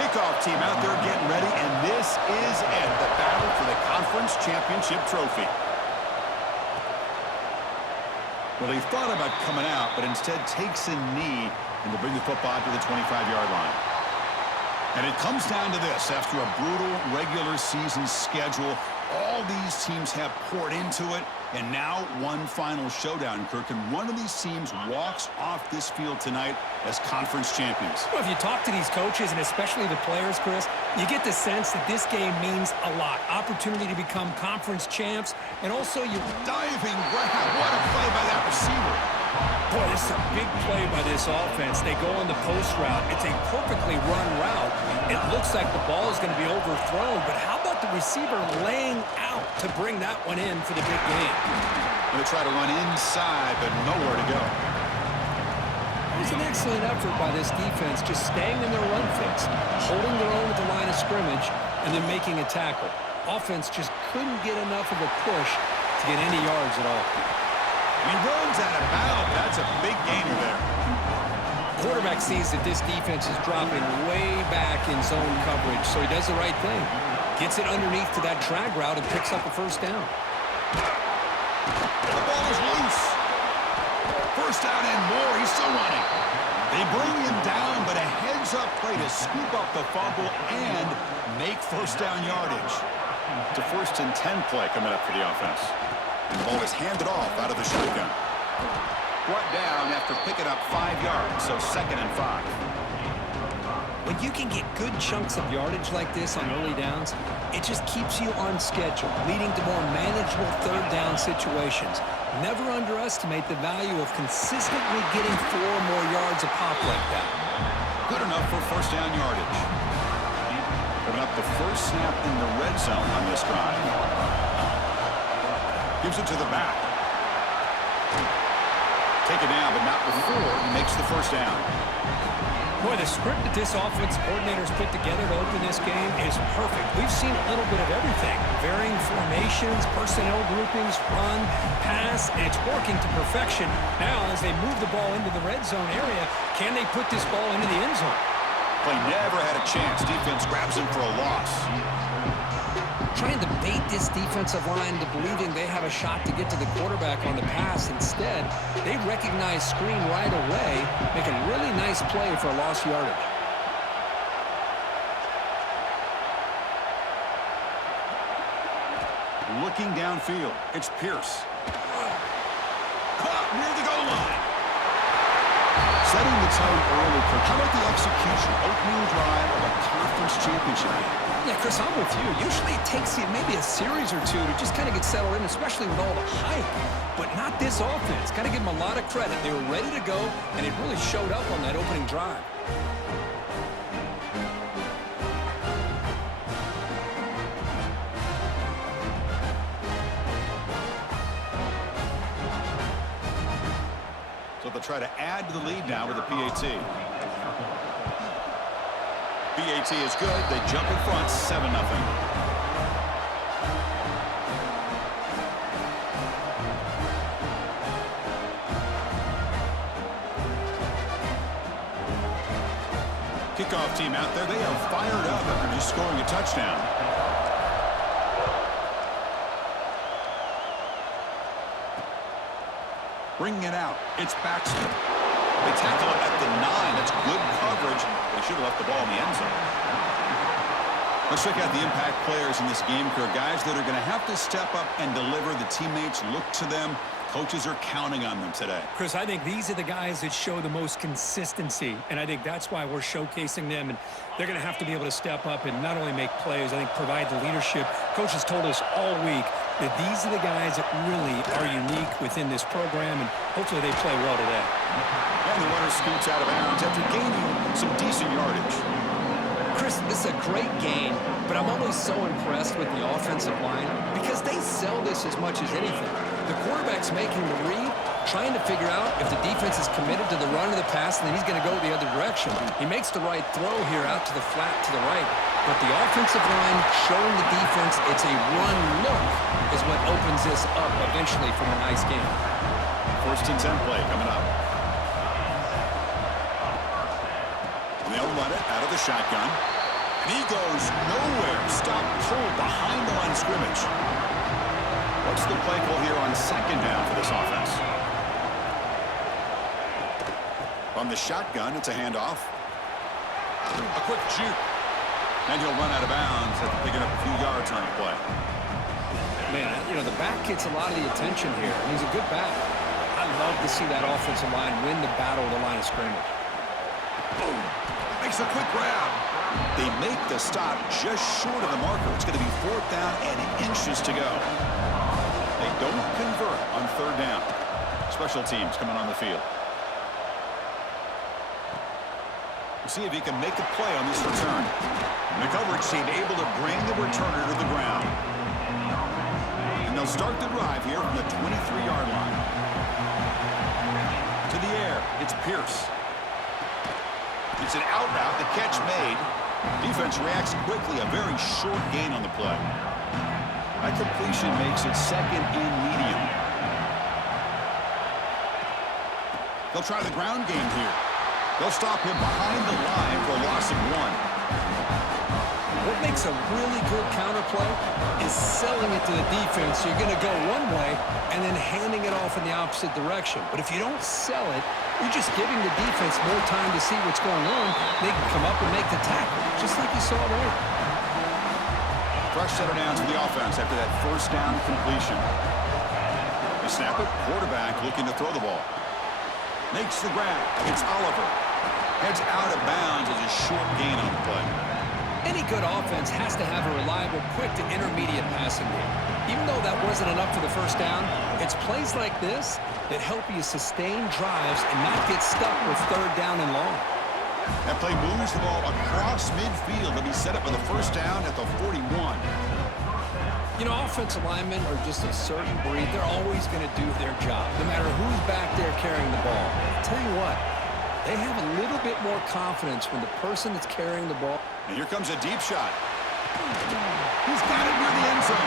Kickoff team out there getting ready, and this is it, the battle for the conference championship trophy. Well, he thought about coming out, but instead takes a knee and to bring the football to the 25-yard line. And it comes down to this. After a brutal regular season schedule, all these teams have poured into it, and now one final showdown, Kirk. And one of these teams walks off this field tonight as conference champions. Well, if you talk to these coaches, and especially the players, Chris, you get the sense that this game means a lot. Opportunity to become conference champs, and also you... Diving grab. What a play by that receiver. Boy, this is a big play by this offense. They go on the post route. It's a perfectly run route. It looks like the ball is going to be overthrown, but how about the receiver laying out to bring that one in for the big game? Going to try to run inside, but nowhere to go. It was an excellent effort by this defense, just staying in their run fix, holding their own at the line of scrimmage, and then making a tackle. Offense just couldn't get enough of a push to get any yards at all. He runs out of bounds. That's a big gainer there. Quarterback sees that this defense is dropping way back in zone coverage, so he does the right thing. Gets it underneath to that drag route and picks up a first down. The ball is loose. First down and more. He's still running. They bring him down, but a heads-up play to scoop up the fumble and make first down yardage. It's a 1st and 10 play coming up for the offense. And the ball is handed off out of the shotgun. Brought down after picking up 5 yards, so 2nd and 5. When you can get good chunks of yardage like this on early downs, it just keeps you on schedule, leading to more manageable third down situations. Never underestimate the value of consistently getting 4 more yards a pop like that. Good enough for first down yardage. Coming up the first snap in the red zone on this drive. Gives it to the back. Take it down, but not before he makes the first down. Boy, the script that this offense coordinator's put together to open this game is perfect. We've seen a little bit of everything. Varying formations, personnel groupings, run, pass, and it's working to perfection. Now, as they move the ball into the red zone area, can they put this ball into the end zone? Play never had a chance. Defense grabs him for a loss. Trying to bait this defensive line to believing they have a shot to get to the quarterback on the pass. Instead, they recognize screen right away, make a really nice play for a lost yardage. Looking downfield, it's Pierce. Caught near the goal line. Setting the tone early, Kirk. How about the execution? Opening drive of a conference championship game. Yeah, Chris, I'm with you. Usually it takes you maybe a series or two to just kind of get settled in, especially with all the hype. But not this offense. Got to give them a lot of credit. They were ready to go, and it really showed up on that opening drive. So they'll try to add to the lead now with the PAT. PAT is good. They jump in front, 7-0. kickoff team out there. They are fired up after just scoring a touchdown. Bringing it out. It's Baxter. They tackle it at the 9. That's good coverage. They should have left the ball in the end zone. Let's check out the impact players in this game, Kirk. Guys that are going to have to step up and deliver. The teammates look to them. Coaches are counting on them today. Chris, I think these are the guys that show the most consistency, and I think that's why we're showcasing them, and they're going to have to be able to step up and not only make plays, I think provide the leadership. Coaches told us all week that these are the guys that really are unique within this program, and hopefully they play well today. And the runner scoots out of bounds after gaining some decent yardage. Chris, this is a great game, but I'm always so impressed with the offensive line because they sell this as much as anything. The quarterback's making the read, trying to figure out if the defense is committed to the run or the pass, and then he's going to go the other direction. He makes the right throw here out to the flat to the right, but the offensive line showing the defense it's a run look is what opens this up eventually from a nice game. First and 10 play coming up. And they'll run it out of the shotgun. And he goes nowhere. Stop pulled behind the line of scrimmage. What's the play call here on second down for this offense? On the shotgun, it's a handoff. A quick juke. And he'll run out of bounds after picking up a few yards on the play. Man, you know, the back gets a lot of the attention here. And he's a good back. I love to see that offensive line win the battle of the line of scrimmage. Boom. Makes a quick grab. They make the stop just short of the marker. It's going to be 4th down and inches to go. They don't convert on 3rd down. Special teams coming on the field. We'll see if he can make a play on this return. And the coverage team able to bring the returner to the ground. And they'll start the drive here from the 23-yard line. To the air, it's Pierce. It's an out route, the catch made. Defense reacts quickly, a very short gain on the play. That completion makes it 2nd and medium. They'll try the ground game here. They'll stop him behind the line for a loss of 1. What makes a really good counter play is selling it to the defense. You're going to go one way and then handing it off in the opposite direction. But if you don't sell it, you're just giving the defense more time to see what's going on. They can come up and make the tackle, just like you saw there. Fresh set of downs for the offense after that 1st down completion. They snap it. Quarterback looking to throw the ball. Makes the grab. It's Oliver. Heads out of bounds as a short gain on the play. Any good offense has to have a reliable, quick to intermediate passing game. Even though that wasn't enough for the 1st down, it's plays like this that help you sustain drives and not get stuck with 3rd down and long. That play moves the ball across midfield to be set up for the 1st down at the 41. You know, offensive linemen are just a certain breed. They're always going to do their job, no matter who's back there carrying the ball. I'll tell you what, they have a little bit more confidence when the person that's carrying the ball. And here comes a deep shot. He's got it near the end zone.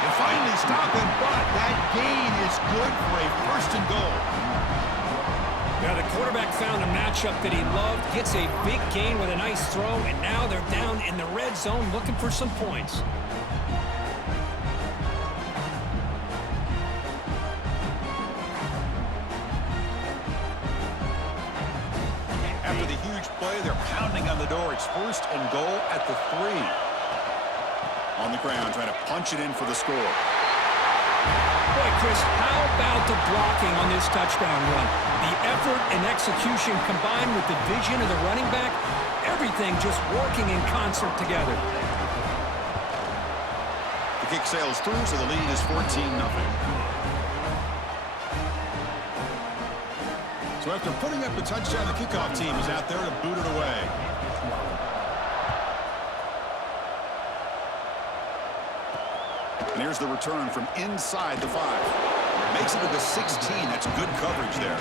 And finally stop him, but that gain is good for a 1st and goal. Now the quarterback found a matchup that he loved, gets a big gain with a nice throw, and now they're down in the red zone looking for some points. After the huge play, they're pounding on the door. It's 1st and goal at the 3. On the ground, trying to punch it in for the score. Boy, Chris, how about the blocking on this touchdown run? The effort and execution combined with the vision of the running back, everything just working in concert together. The kick sails through, so the lead is 14-0. So after putting up a touchdown, the kickoff team is out there to boot it away. And here's the return from inside the 5. Makes it to the 16. That's good coverage there.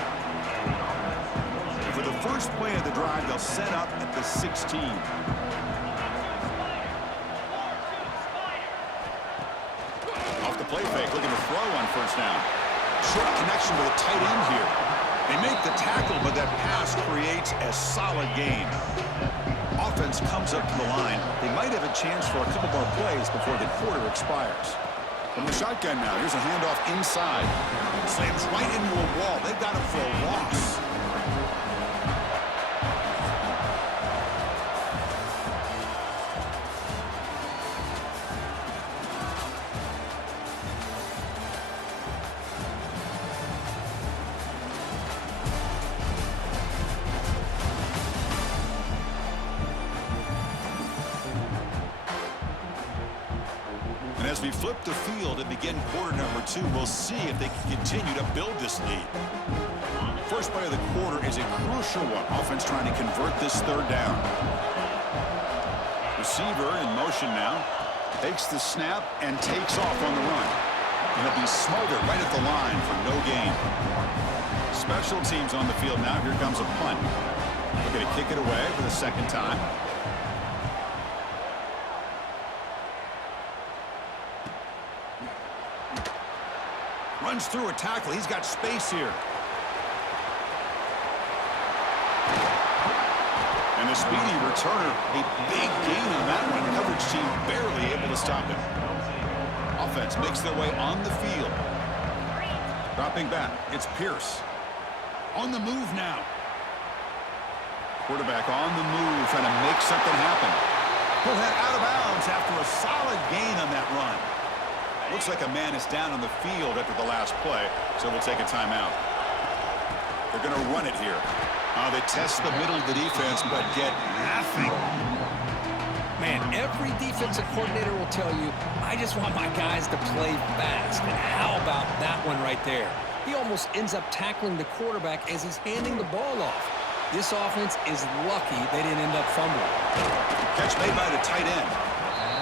And for the first play of the drive, they'll set up at the 16. Off the play fake, looking to throw on 1st down. Short connection with a tight end here. They make the tackle, but that pass creates a solid gain. offense comes up to the line, they might have a chance for a couple more plays before the quarter expires. From the shotgun now, here's a handoff inside. Slams right into a wall. They've got him for a loss. As we flip the field and begin quarter number 2, we'll see if they can continue to build this lead. First play of the quarter is a crucial one. Offense trying to convert this third down. Receiver in motion now. Takes the snap and takes off on the run. And he'll be smothered right at the line for no gain. Special teams on the field now. Here comes a punt. We're going to kick it away for the second time. Runs through a tackle. He's got space here. And a speedy returner. A big gain on that one. Coverage team barely able to stop him. Offense makes their way on the field. Dropping back. It's Pierce. On the move now. Quarterback on the move, trying to make something happen. Pull head out of bounds after a solid gain on that run. Looks like a man is down on the field after the last play, so we'll take a timeout. They're going to run it here. They test the middle of the defense, but get nothing. Man, every defensive coordinator will tell you, I just want my guys to play fast. And how about that one right there? He almost ends up tackling the quarterback as he's handing the ball off. This offense is lucky they didn't end up fumbling. Catch made by the tight end.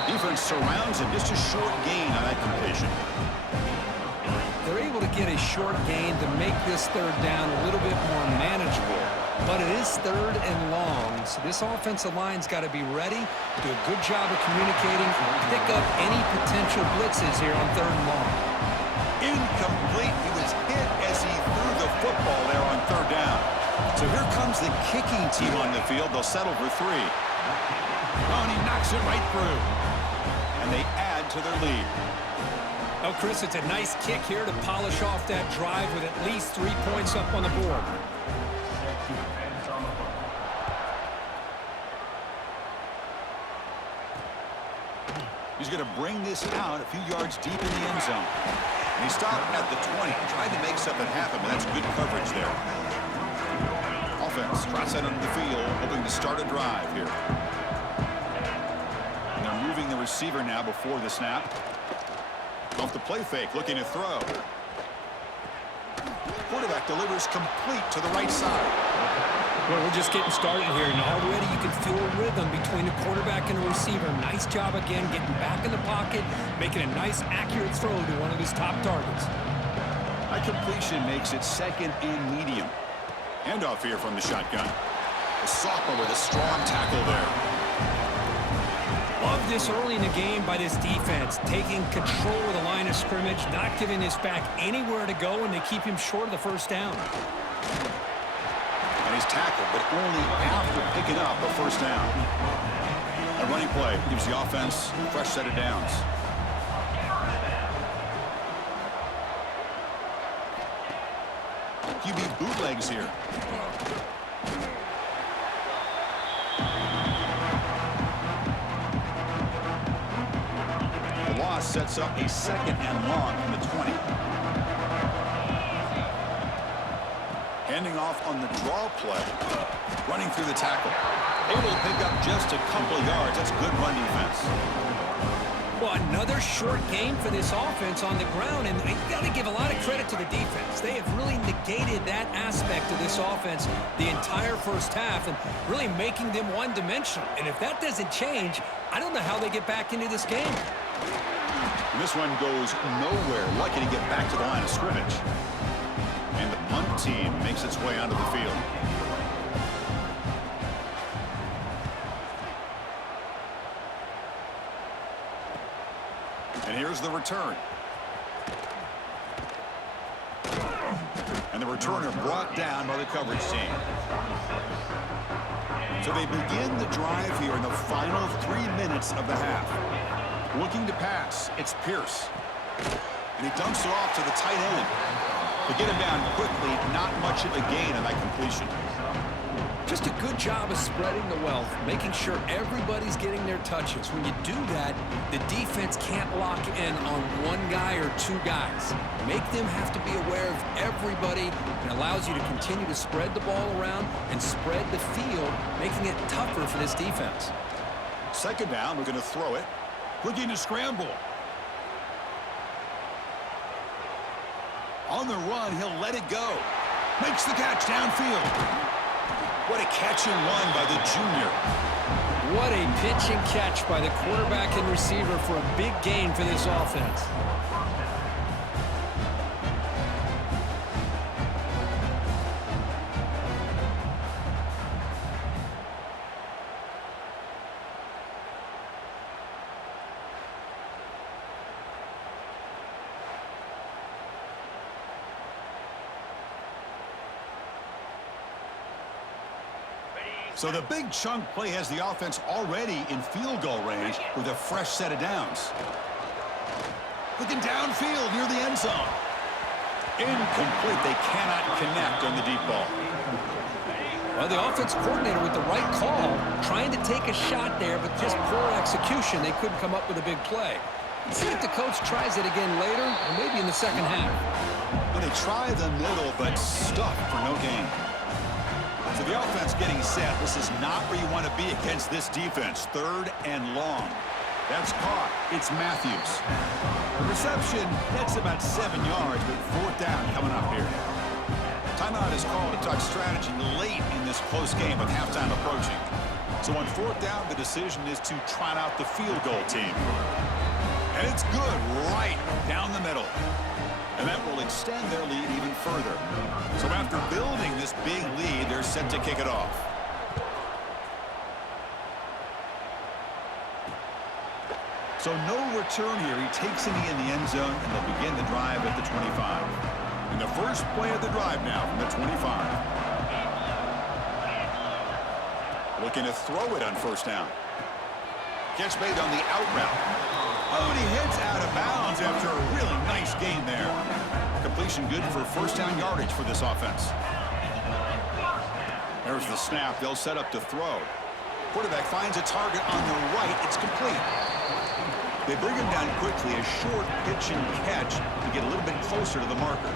Defense surrounds him. Just a short gain on that completion. They're able to get a short gain to make this third down a little bit more manageable. But it is third and long, so this offensive line's got to be ready, do a good job of communicating, and pick up any potential blitzes here on third and long. Incomplete. He was hit as he threw the football there on third down. So here comes the kicking team on the field. They'll settle for 3. Oh, and he knocks it right through. And they add to their lead. Oh, Chris, it's a nice kick here to polish off that drive with at least 3 points up on the board. He's going to bring this out a few yards deep in the end zone. And he stopped at the 20, tried to make something happen, but that's good coverage there. Offense trots out onto the field, hoping to start a drive here. And they're moving the receiver now before the snap. Off the play fake, looking to throw. Quarterback delivers complete to the right side. Well, we're just getting started here, and already you can feel a rhythm between the quarterback and the receiver. Nice job again getting back in the pocket, making a nice, accurate throw to one of his top targets. That completion makes it second and medium. Handoff here from the shotgun. The sophomore with a strong tackle there. Love this early in the game by this defense, taking control of the line of scrimmage, not giving this back anywhere to go, and they keep him short of the first down. And he's tackled, but only after picking up a first down. A running play gives the offense a fresh set of downs. QB bootlegs here. The loss sets up a second and long from the 20. Handing off on the draw play. Running through the tackle. Able to pick up just a couple of yards. That's good run defense. Well, another short game for this offense on the ground, and you got to give a lot of credit to the defense. They have really negated that aspect of this offense the entire first half and really making them one-dimensional. And if that doesn't change, I don't know how they get back into this game. And this one goes nowhere. Lucky to get back to the line of scrimmage. And the punt team makes its way onto the field. And here's the return. And the returner brought down by the coverage team. So they begin the drive here in the final 3 minutes of the half. Looking to pass, it's Pierce. And he dumps it off to the tight end. They get him down quickly, not much of a gain on that completion. Just a good job of spreading the wealth, making sure everybody's getting their touches. When you do that, the defense can't lock in on one guy or two guys. Make them have to be aware of everybody, and allows you to continue to spread the ball around and spread the field, making it tougher for this defense. Second down, we're going to throw it. Looking to scramble. On the run, he'll let it go. Makes the catch downfield. What a catch and run by the junior. What a pitch and catch by the quarterback and receiver for a big gain for this offense. So the big chunk play has the offense already in field goal range with a fresh set of downs. Looking downfield near the end zone. Incomplete. They cannot connect on the deep ball. Well, the offense coordinator with the right call, trying to take a shot there, but just poor execution. They couldn't come up with a big play. Let's see if the coach tries it again later, or maybe in the second half. Well, they try the middle, but stuck for no gain. So the offense getting set. This is not where you want to be against this defense. Third and long. That's caught. It's Matthews. The reception, that's about 7 yards, but fourth down coming up here. Timeout is called to talk strategy late in this close game with halftime approaching. So on fourth down, the decision is to trot out the field goal team. And it's good right down the middle. And that will extend their lead even further. So after building this big lead, they're set to kick it off. So no return here. He takes a knee in the end zone, and they'll begin the drive at the 25. And the first play of the drive now from the 25. Looking to throw it on first down. Catch made on the out route. Oh, and he heads out of bounds after a really nice gain there. Completion good for first down yardage for this offense. There's the snap. They'll set up to throw. Quarterback finds a target on the right. It's complete. They bring him down quickly. A short pitch and catch to get a little bit closer to the marker.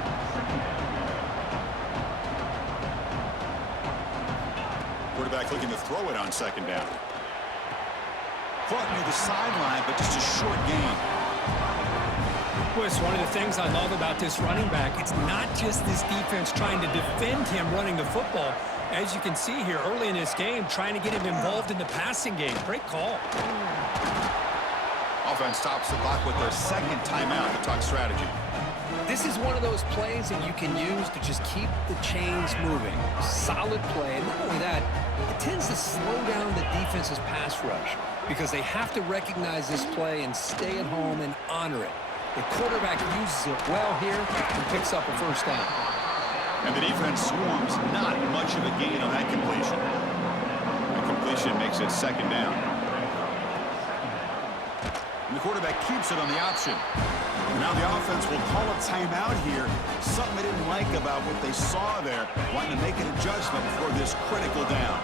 Quarterback looking to throw it on second down. Caught near the sideline, but just a short gain. Well, it's one of the things I love about this running back. It's not just this defense trying to defend him running the football. As you can see here early in this game, trying to get him involved in the passing game. Great call. Offense stops the clock with their second timeout to talk strategy. This is one of those plays that you can use to just keep the chains moving. Solid play, and not only that, it tends to slow down the defense's pass rush because they have to recognize this play and stay at home and honor it. The quarterback uses it well here and picks up a first down. And the defense swarms not much of a gain on that completion. The completion makes it second down. And the quarterback keeps it on the option. Now the offense will call a timeout here. Something they didn't like about what they saw there. Wanting to make an adjustment before this critical down.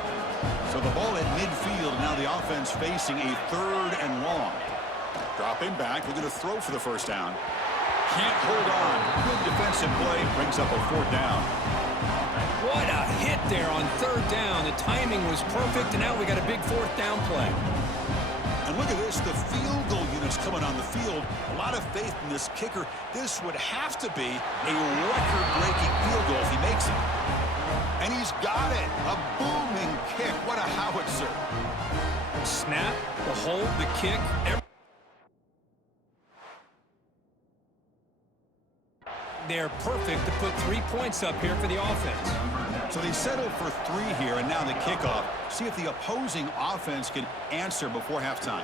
So the ball at midfield. Now the offense facing a third and long. Dropping back. We're going to throw for the first down. Can't hold on. Good defensive play. Brings up a fourth down. What a hit there on third down. The timing was perfect, and now we got a big fourth down play. And look at this, the field goal units coming on the field. A lot of faith in this kicker. This would have to be a record-breaking field goal if he makes it. And he's got it. A booming kick. What a howitzer. Snap, the hold, the kick. They're perfect to put 3 points up here for the offense. So they settle for 3 here, and now the kickoff. See if the opposing offense can answer before halftime.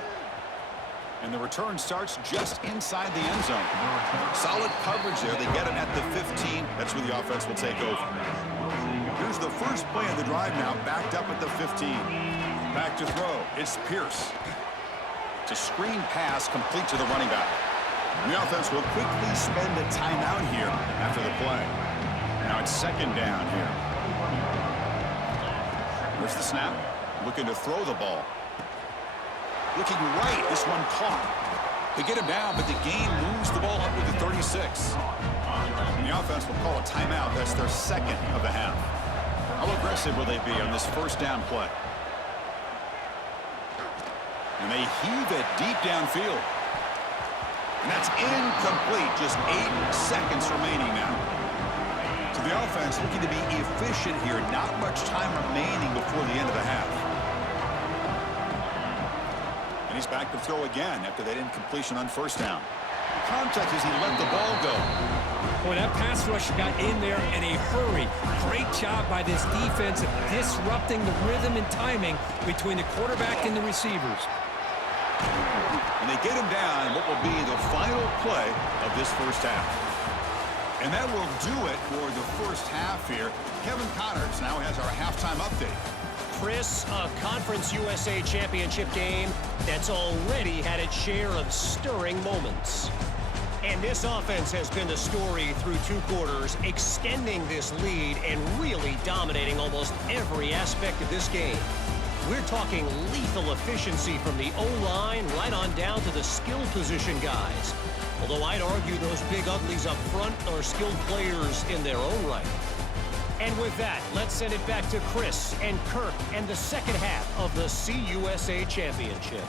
And the return starts just inside the end zone. Solid coverage there. They get him at the 15. That's where the offense will take over. Here's Here's the first play of the drive now, backed up at the 15. Back to throw. It's Pierce. It's a screen pass complete to the running back. And the offense will quickly spend a timeout here after the play. Now it's second down here. There's the snap. Looking to throw the ball. Looking right. This one caught. They get him down, but the game moves the ball up to the 36. And the offense will call a timeout. That's their second of the half. How aggressive will they be on this first down play? And they heave it deep downfield. And that's incomplete. Just 8 seconds remaining now. So the offense looking to be efficient here. Not much time remaining before the end of the half. And he's back to throw again after that incompletion on first down. Contact as he let the ball go. Boy, that pass rush got in there in a hurry. Great job by this defense of disrupting the rhythm and timing between the quarterback and the receivers. And they get him down in what will be the final play of this first half. And that will do it for the first half here. Kevin Connors now has our halftime update. Chris, a Conference USA Championship game that's already had its share of stirring moments. And this offense has been the story through 2 quarters, extending this lead and really dominating almost every aspect of this game. We're talking lethal efficiency from the O-line right on down to the skill position guys. Although I'd argue those big uglies up front are skilled players in their own right. And with that, let's send it back to Chris and Kirk and the second half of the CUSA Championship.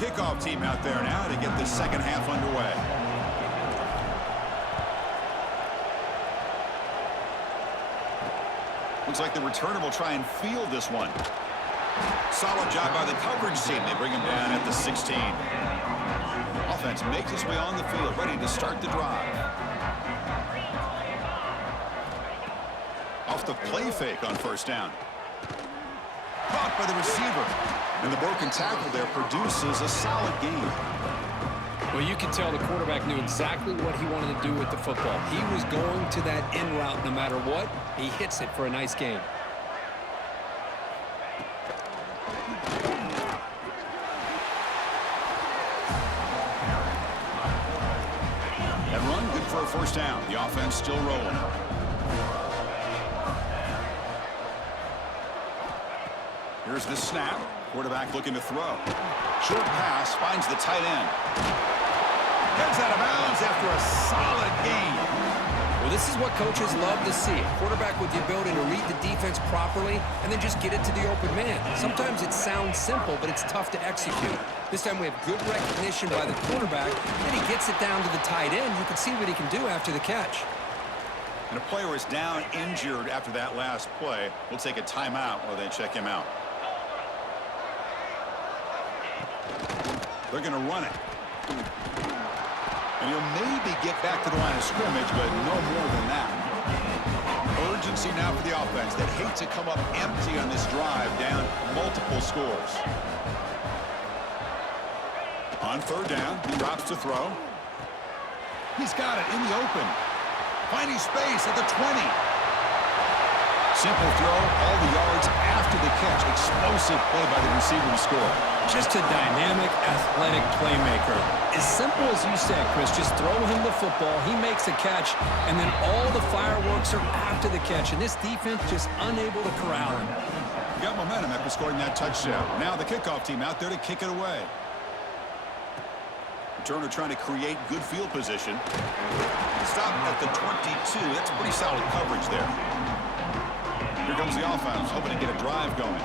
Kickoff team out there now to get the second half underway. Looks like the returner will try and field this one. Solid job by the coverage team. They bring him down at the 16. Offense makes its way on the field, ready to start the drive. Off the play fake on first down. Caught by the receiver. And the broken tackle there produces a solid gain. Well, you can tell the quarterback knew exactly what he wanted to do with the football. He was going to that in route no matter what. He hits it for a nice gain. That run, good for a first down. The offense still rolling. Here's the snap. Quarterback looking to throw. Short pass, finds the tight end. Heads out of bounds after a solid gain. Well, this is what coaches love to see. A quarterback with the ability to read the defense properly and then just get it to the open man. Sometimes it sounds simple, but it's tough to execute. This time we have good recognition by the quarterback, and he gets it down to the tight end. You can see what he can do after the catch. And a player is down injured after that last play. We'll take a timeout while they check him out. They're going to run it. And he'll maybe get back to the line of scrimmage, but no more than that. Urgency now for the offense that hates to come up empty on this drive, down multiple scores. On third down, he drops to throw. He's got it in the open. Finding space at the 20. Simple throw, all the yards after the catch. Explosive play by the receiver to score. Just a dynamic, athletic playmaker. As simple as you said, Chris, just throw him the football, he makes a catch, and then all the fireworks are after the catch, and this defense just unable to corral him. You got momentum after scoring that touchdown. Now the kickoff team out there to kick it away. Returner trying to create good field position. Stop at the 22. That's pretty solid coverage there. Here comes the offense, hoping to get a drive going.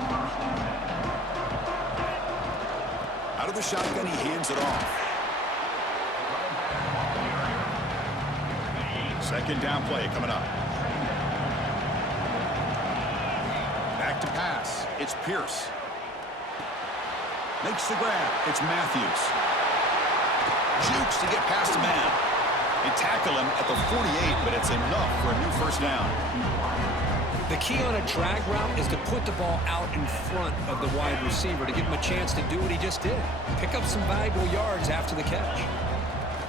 Out of the shotgun, he hands it off. Second down play coming up. Back to pass. It's Pierce. Makes the grab. It's Matthews. Jukes to get past the man. They tackle him at the 48, but it's enough for a new first down. The key on a drag route is to put the ball out in front of the wide receiver to give him a chance to do what he just did. Pick up some valuable yards after the catch.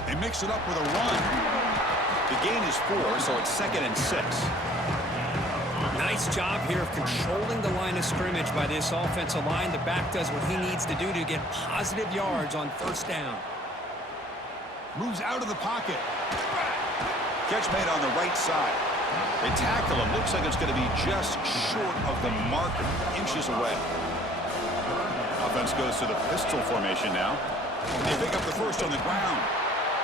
They mix it up with a run. The gain is 4, so it's 2nd and 6. Nice job here of controlling the line of scrimmage by this offensive line. The back does what he needs to do to get positive yards on first down. Moves out of the pocket. Catch made on the right side. They tackle him. Looks like it's going to be just short of the marker, inches away. Offense goes to the pistol formation now. They pick up the first on the ground.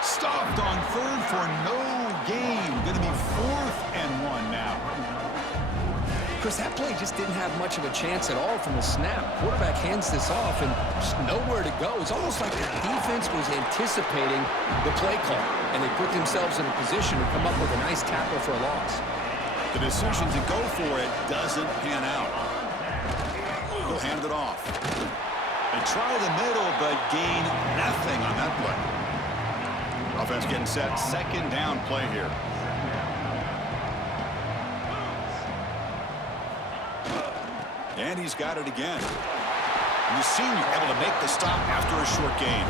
Stopped on 3rd for no gain. Going to be 4th and 1 now. Chris, that play just didn't have much of a chance at all from the snap. Quarterback hands this off and just nowhere to go. It's almost like the defense was anticipating the play call, and they put themselves in a position to come up with a nice tackle for a loss. The decision to go for it doesn't pan out. They'll hand it off. They try the middle, but gain nothing on that play. Offense getting set. 2nd down play here. And he's got it again. And the senior able to make the stop after a short gain.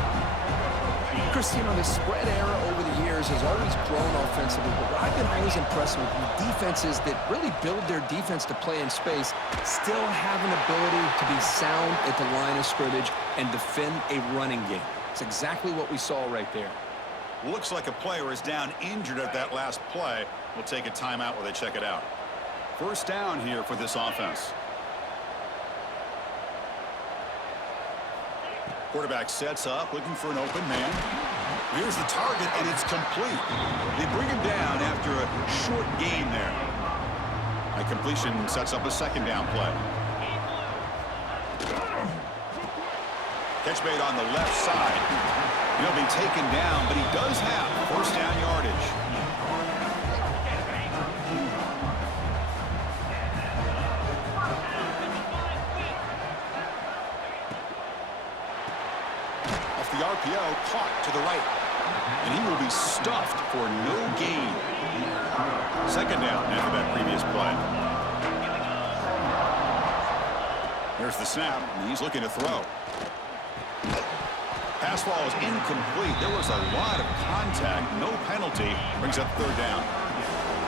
Chris, you know, the spread era over the years has always grown offensively, but what I've been always impressed with defenses that really build their defense to play in space still have an ability to be sound at the line of scrimmage and defend a running game. It's exactly what we saw right there. Looks like a player is down injured at that last play. We'll take a timeout while they check it out. First down here for this offense. Quarterback sets up, looking for an open man. Here's the target, and it's complete. They bring him down after a short gain there. A completion sets up a 2nd down play. Catch made on the left side. He'll be taken down, but he does have first down yardage. The RPO caught to the right. And he will be stuffed for no gain. 2nd down after that previous play. There's the snap, and he's looking to throw. Pass ball is incomplete. There was a lot of contact. No penalty. Brings up 3rd down.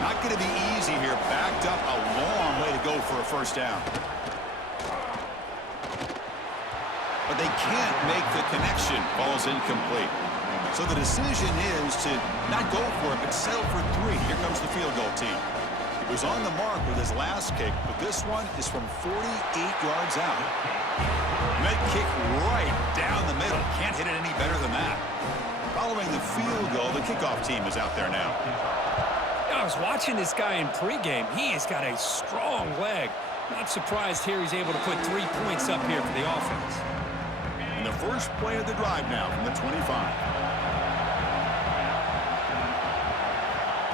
Not going to be easy here. Backed up a long way to go for a first down. But they can't make the connection. Ball's incomplete. So the decision is to not go for it, but settle for 3. Here comes the field goal team. He was on the mark with his last kick, but this one is from 48 yards out. Make kick right down the middle. Can't hit it any better than that. Following the field goal, the kickoff team is out there now. I was watching this guy in pregame. He has got a strong leg. Not surprised here he's able to put 3 points up here for the offense. The first play of the drive now from the 25.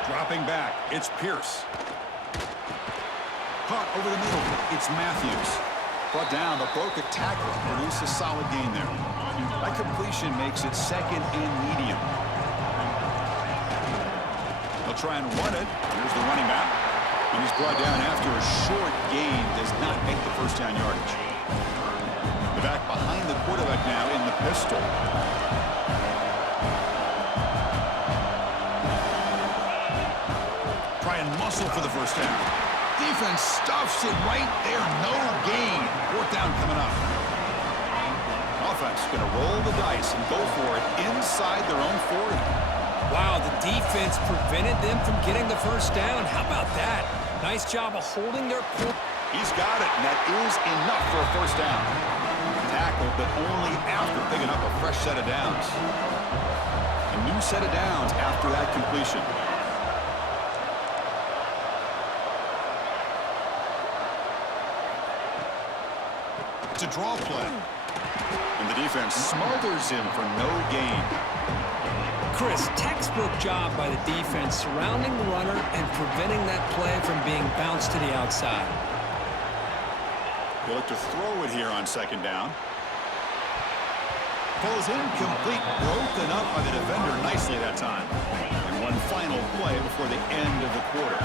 Dropping back, it's Pierce. Caught over the middle, it's Matthews. Brought down, but broke a tackle. Produced a solid gain there. That completion makes it 2nd and medium. They'll try and run it. Here's the running back. And he's brought down after a short gain. Does not make the first down yardage. Back behind the quarterback now in the pistol. Try and muscle for the first down. Defense stuffs it right there. No gain. 4th down coming up. Offense going to roll the dice and go for it inside their own 40. Wow, the defense prevented them from getting the first down. How about that? Nice job of holding their point. He's got it, and that is enough for a first down. Tackled, but only after picking up a fresh set of downs. A new set of downs after that completion. It's a draw play. And the defense smothers him for no gain. Chris, textbook job by the defense surrounding the runner and preventing that play from being bounced to the outside. They look to throw it here on second down. Falls incomplete, broken up by the defender nicely that time. And one final play before the end of the quarter.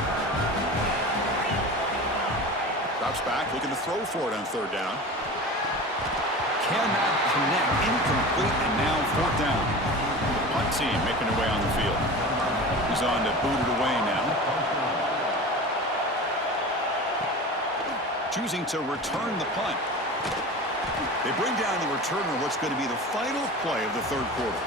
Drops back, looking to throw for it on third down. Cannot connect, incomplete, and now fourth down. The punt team making their way on the field. He's on to boot it away now. Choosing to return the punt. They bring down the returner what's going to be the final play of the third quarter.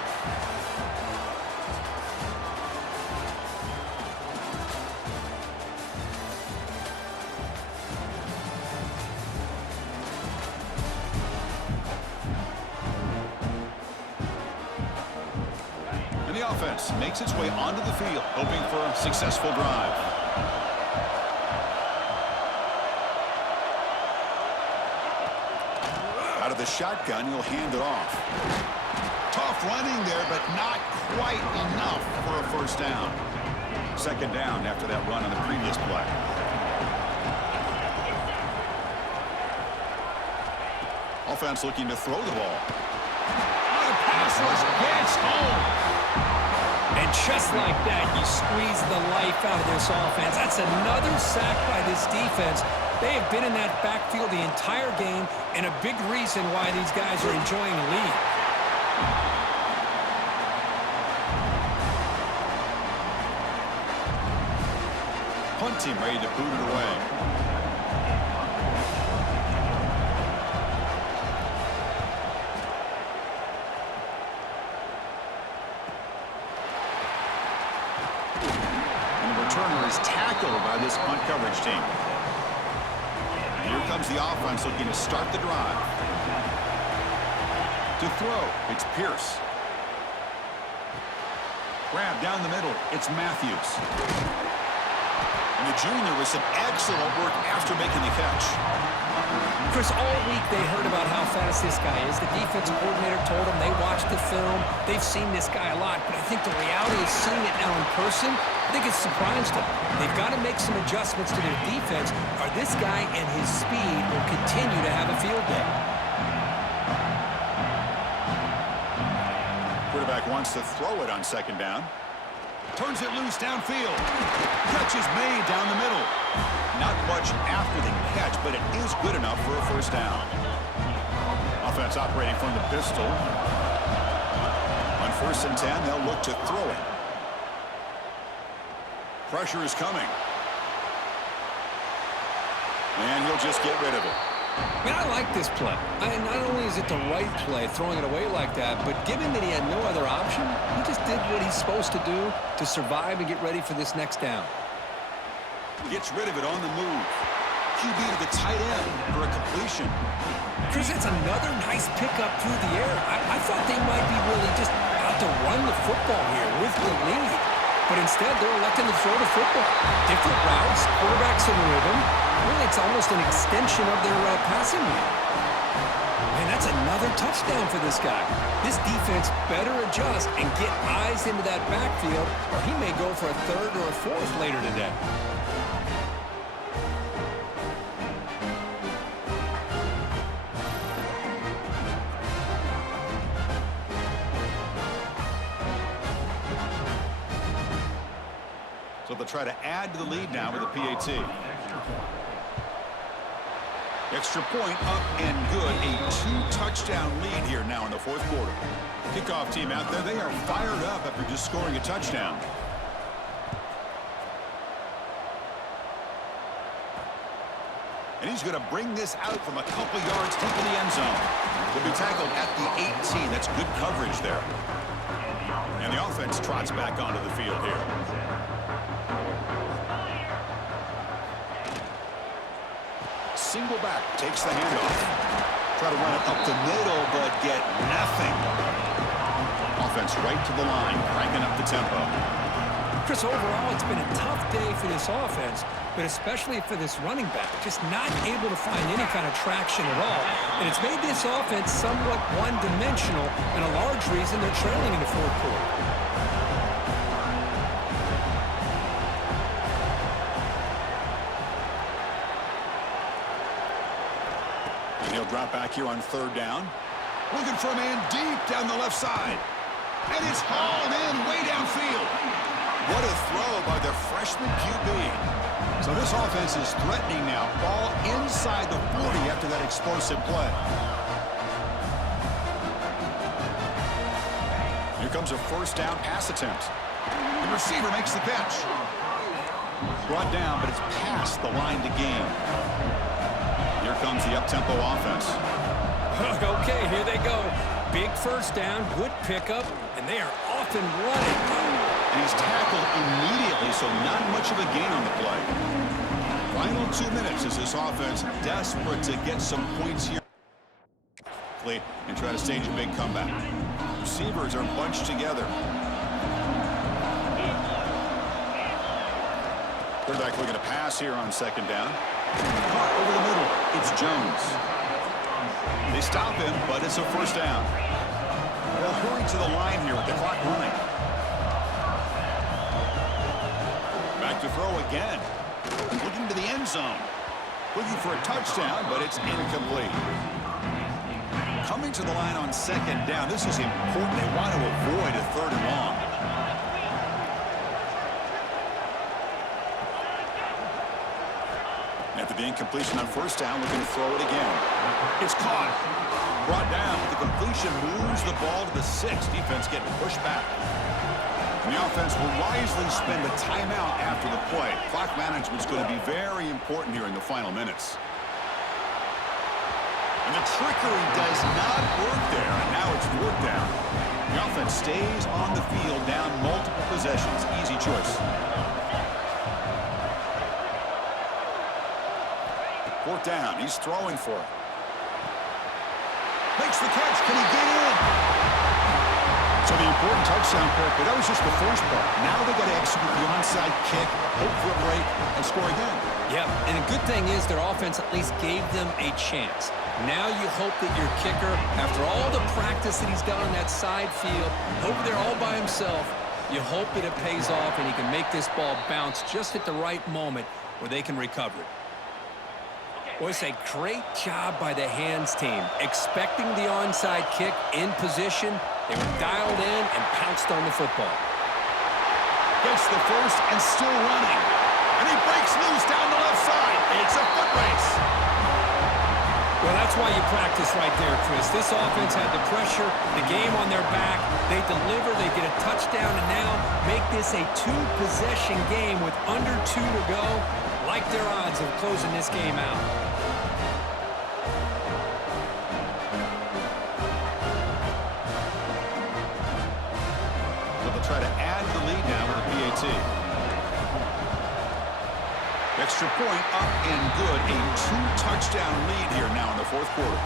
And the offense makes its way onto the field, hoping for a successful drive. Out of the shotgun, he'll hand it off. Tough running there, but not quite enough for a first down. Second down after that run on the previous play. Offense looking to throw the ball. The pass was gets home. And just like that, you squeeze the life out of this offense. That's another sack by this defense. They have been in that backfield the entire game, and a big reason why these guys are enjoying the lead. Punt team ready to boot it away. And the returner is tackled by this punt coverage team. Here comes the offense looking to start the drive. To throw, it's Pierce. Grab down the middle, it's Matthews. And the junior with some excellent work after making the catch. Chris, all week they heard about how fast this guy is. The defensive coordinator told them they watched the film. They've seen this guy a lot, but I think the reality is seeing it now in person, I think it's surprised them. They've got to make some adjustments to their defense, or this guy and his speed will continue to have a field day. Quarterback wants to throw it on second down. Turns it loose downfield. Catch is made down the middle. Not much after the catch, but it is good enough for a first down. Offense operating from the pistol. On 1st and 10, they'll look to throw it. Pressure is coming. And he'll just get rid of it. Man, I like this play. Not only is it the right play, throwing it away like that, but given that he had no other option, he just did what he's supposed to do to survive and get ready for this next down. Gets rid of it on the move. QB to the tight end for a completion. Chris, it's another nice pickup through the air. I thought they might be really just out to run the football here with the lead. But instead, they're electing to throw the football. Different routes, quarterbacks in rhythm. Really, it's almost an extension of their passing game. Man, that's another touchdown for this guy. This defense better adjust and get eyes into that backfield, or he may go for a third or a fourth later today. So they'll try to add to the lead now with a PAT. Extra point up and good. A 2-touchdown lead here now in the fourth quarter. Kickoff team out there. They are fired up after just scoring a touchdown. And he's going to bring this out from a couple yards deep in the end zone. Will be tackled at the 18. That's good coverage there. And the offense trots back onto the field here. Single back, takes the handoff. Try to run it up the middle, but get nothing. Offense right to the line, cranking up the tempo. Chris, overall, it's been a tough day for this offense, but especially for this running back. Just not able to find any kind of traction at all. And it's made this offense somewhat one-dimensional, and a large reason they're trailing in the fourth quarter. And he'll drop back here on third down. Looking for a man deep down the left side. And it's hauled in way downfield. What a throw by the freshman QB. So this offense is threatening now. Ball inside the 40 after that explosive play. Here comes a first down pass attempt. The receiver makes the catch. Brought down, but it's past the line to gain. Here comes the up-tempo offense. Okay, here they go. Big first down, good pickup, and they are off and running. And he's tackled immediately, so not much of a gain on the play. Final 2 minutes as this offense desperate to get some points here and try to stage a big comeback. Receivers are bunched together. Quarterback looking to pass here on second down. Caught over the middle. It's Jones. They stop him, but it's a first down. They'll hurry to the line here with the clock running. Back to throw again. Looking to the end zone. Looking for a touchdown, but it's incomplete. Coming to the line on second down. This is important. They want to avoid a third and long. After the incompletion on first down, looking to throw it again. It's caught. Brought down. The completion moves the ball to the 6. Defense getting pushed back. And the offense will wisely spend a timeout after the play. Clock management is going to be very important here in the final minutes. And the trickery does not work there. And now it's fourth down. The offense stays on the field down multiple possessions. Easy choice. Fourth down. He's throwing for it. Makes the catch. Can he get in? So the important touchdown pick, but that was just the first part. Now they got to execute the onside kick, hope for a break, and score again. Yep, and the good thing is their offense at least gave them a chance. Now you hope that your kicker, after all the practice that he's got on that side field, over there all by himself, you hope that it pays off and he can make this ball bounce just at the right moment where they can recover it. Was a great job by the hands team. Expecting the onside kick in position, they were dialed in and pounced on the football. Gets the first and still running. And he breaks loose down the left side. It's a foot race. Well, that's why you practice right there, Chris. This offense had the pressure, the game on their back. They deliver, they get a touchdown, and now make this a two-possession game with under 2 to go. Like their odds of closing this game out. Try to add the lead now with a PAT. Extra point up and good. A 2-touchdown lead here now in the fourth quarter.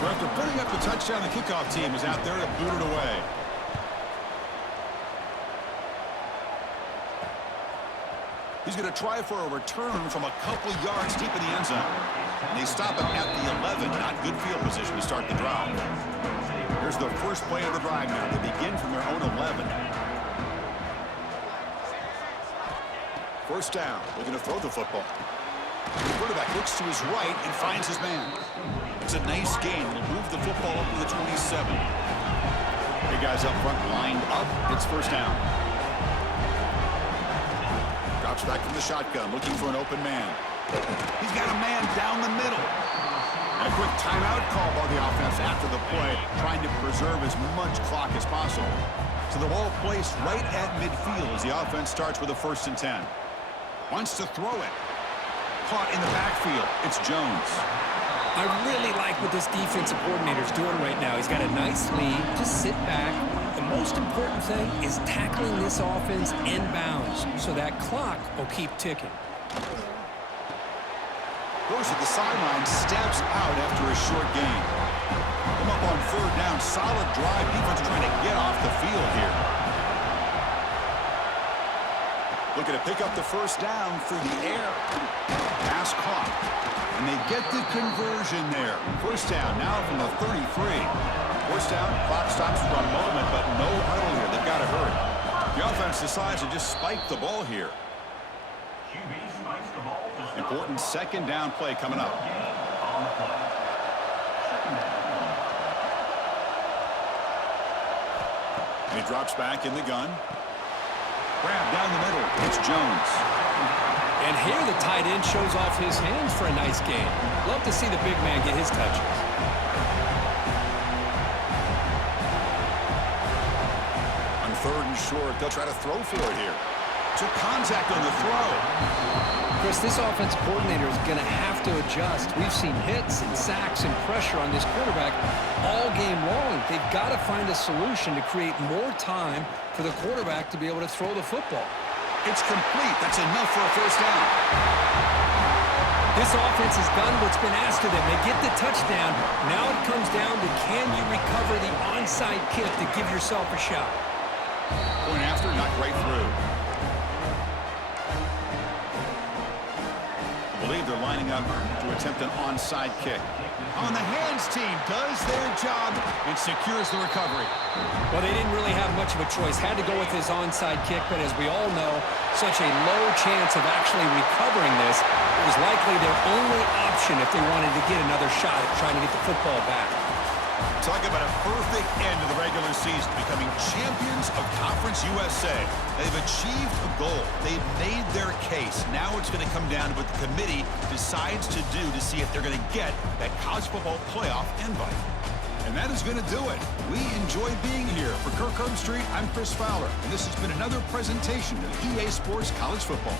So after putting up the touchdown, the kickoff team is out there to boot it away. He's going to try for a return from a couple yards deep in the end zone. And they stop him at the 11. Not good field position to start the drive. Here's the first play of the drive now. They begin from their own 11. First down, looking to throw the football. The quarterback looks to his right and finds his man. It's a nice gain. He'll move the football up to the 27. Big guys up front lined up. It's first down. Drops back from the shotgun, looking for an open man. He's got a man down the middle. And a quick timeout call by the offense after the play, trying to preserve as much clock as possible. So the ball placed right at midfield as the offense starts with a 1st and 10. Wants to throw it. Caught in the backfield. It's Jones. I really like what this defensive coordinator's doing right now. He's got a nice lead. Just sit back. The most important thing is tackling this offense inbounds so that clock will keep ticking. Goes to the sideline, steps out after a short gain. Come up on third down. Solid drive. Defense trying to get off the field here. Looking to pick up the first down through the air. Pass caught. And they get the conversion there. First down now from the 33. First down, clock stops for a moment, but no huddle here. They've got to hurry. The offense decides to just spike the ball here. Important second down play coming up. And he drops back in the gun. Grab down the middle. It's Jones. And here the tight end shows off his hands for a nice game. Love to see the big man get his touches. On third and short, they'll try to throw for it here. Took contact on the throw. Chris, this offensive coordinator is going to have to adjust. We've seen hits and sacks and pressure on this quarterback all game long. They've got to find a solution to create more time for the quarterback to be able to throw the football. It's complete. That's enough for a first down. This offense has done what's been asked of them. They get the touchdown. Now it comes down to, can you recover the onside kick to give yourself a shot? Point after, knocked right through. I believe they're lining up to attempt an onside kick. On the hands team does their job and secures the recovery. Well, they didn't really have much of a choice. Had to go with his onside kick, but as we all know, such a low chance of actually recovering this. It was likely their only option if they wanted to get another shot at trying to get the football back. Talk about a perfect end to the regular season, becoming champions of Conference USA. They've achieved a goal. They've made their case. Now it's going to come down to what the committee decides to do to see if they're going to get that college football playoff invite. And that is going to do it. We enjoy being here. For Kirk Street, I'm Chris Fowler, and this has been another presentation of EA Sports College Football.